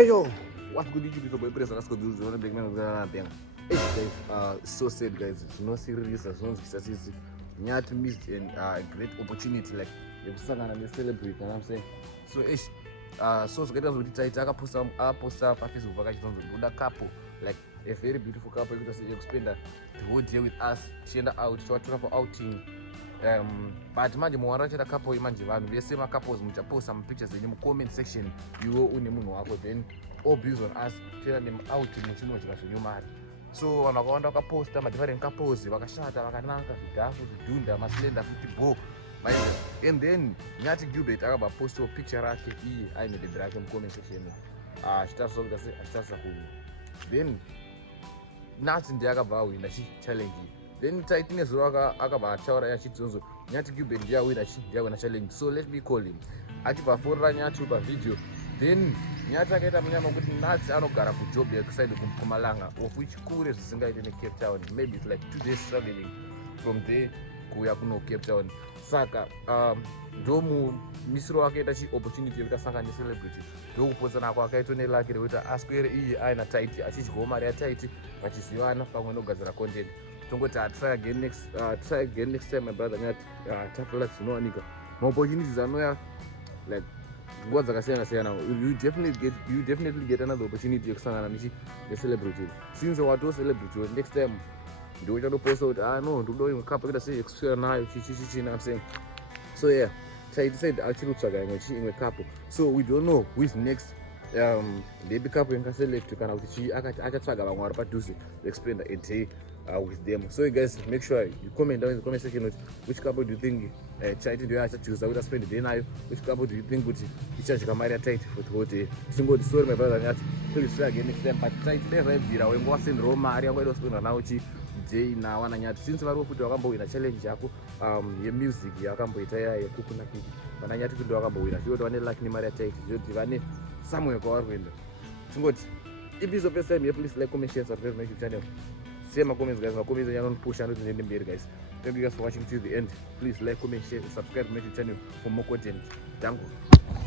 Hey yo, what's good YouTube? It's your boy Press. Let's go do the big man of the thing. Hey guys, so sad guys. It's no serious as long as it's Nyathi missed a great opportunity like you celebrate, you know what I'm saying? So so zikaita kuti taita akaposta pa Facebook vakachizonzo buda couple like a very beautiful couple yekuti spend the whole day with us, tienda out, tiwatoka for outing. But manje muwarachira couple imanje vanhu vese ma couples muchaposta mu pictures enyu mu comment section iwo une munhu wako, then all based on us tienda nem outing muchinochika zvenyumari. So vanhu vakawanda vakaposta ma different couples vakashata vakanaka zvidhafu zvidhunda maslender football. And then Nyathi akaba posta picture rake iye aine baby rake mu comment section. Chitariswa kuti achitariswa kunhu. Then Nyathi ndiye akabva awina challenge. Then TyTyie nezuva akabva ataura yachidzozo Nyathi ndiye awina challenge. So let me call him. Achipafonera Nyathi pavideo. Then Nyathi akaita munyama kuti Nyathi anogara kuJoburg side kuMpumalanga, of which kure zvisingaite neCape Town. Maybe it's like 2 days traveling from there kuya kuno Cape Town. Saka ndo mumisiro akaita opportunity yekuti asangane necelebrity ndokupotsana nako akaita nelake rekuti aswere iye aina TyTyie achidyawo mari yaTyTyie vachizivana pamwe nogadzira content. Tongoti try again next time my brother Nyathi tafula dzinowanika maopportunities anouya like nguva dzakasiyana-siyana. You definitely get another opportunity yekusangana necelebrity. Since wato celebrity next time ndo uchatoposta kuti no ndoda imwe couple kuita sei yekuswera nayo chichi, I'm saying. So yeah, TyTyie said achiri kutsvaga imwe couple. So we don't know who is next. Maybe couple ingaselect kana kuti chi akati achatsvaga vamwe vari padhuze expand a day with them. So you guys make sure you comment down in the comment section which couple do you think TyTyie ndio achachoose kuti spend the day nayo, which couple do you think kuti ichadya mari yaTyTyie for the whole day. Tingoti sorry my brother Nyathi, please try again next time. But TyTyie nevaibvira wengo wasenderawo mari yangoida kuspenda nawo chi day nawa naNyathi since variwo futi vakambowina challenge yako yemusic yakamboita yekukunakiki. Vana Nyathi futi vakambowina zvoti vane luck nemari yaTyTyie, zvoti vane somewhere kwavari kuenda. Tingoti if this is the first time here, please like, comment, share, subscribe to my YouTube channel. Say my comments guys, my comments are not push and guys. Thank you guys for watching till the end. Please like, comment, share, subscribe to my YouTube channel for more content. Thank you.